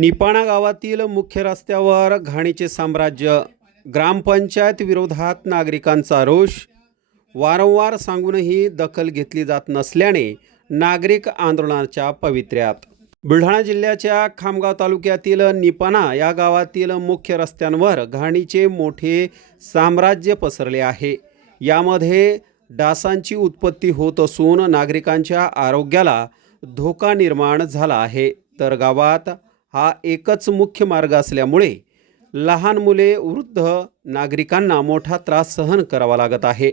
निपाणा गावातील मुख्य रस्त्यावर घाणीचे साम्राज्य ग्रामपंचायत विरोधात नागरिकांचा रोष वारंवार सांगूनही दखल घेतली जात नसल्याने नागरिक आंदोलनाच्या पवित्र्यात. बुलढाणा जिल्ह्याच्या खामगाव तालुक्यातील निपाणा या गावातील मुख्य रस्त्यांवर घाणीचे मोठे साम्राज्य पसरले आहे. यामध्ये डासांची उत्पत्ती होत असून नागरिकांच्या आरोग्याला धोका निर्माण झाला आहे. तर गावात हा एकच मुख्य मार्ग असल्यामुळे लहान मुले वृद्ध नागरिकांना मोठा त्रास सहन करावा लागत आहे.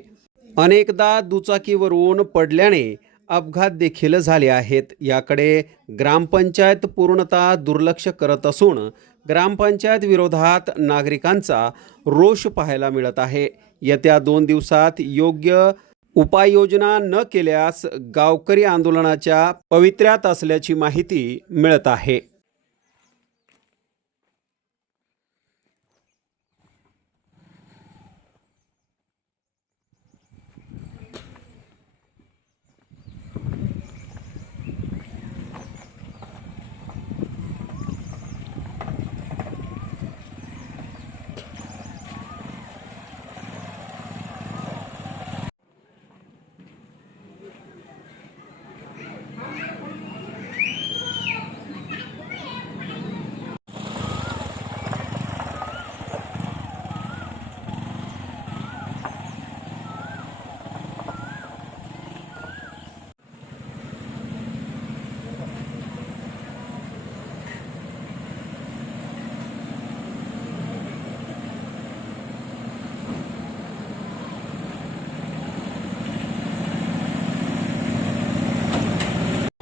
अनेकदा दुचाकीवरून पडल्याने अपघात देखील झाले आहेत. याकडे ग्रामपंचायत पूर्णतः दुर्लक्ष करत असून ग्रामपंचायत विरोधात नागरिकांचा रोष पाहायला मिळत आहे. येत्या दोन दिवसात योग्य उपाययोजना न केल्यास गावकरी आंदोलनाच्या पवित्र्यात असल्याची माहिती मिळत आहे.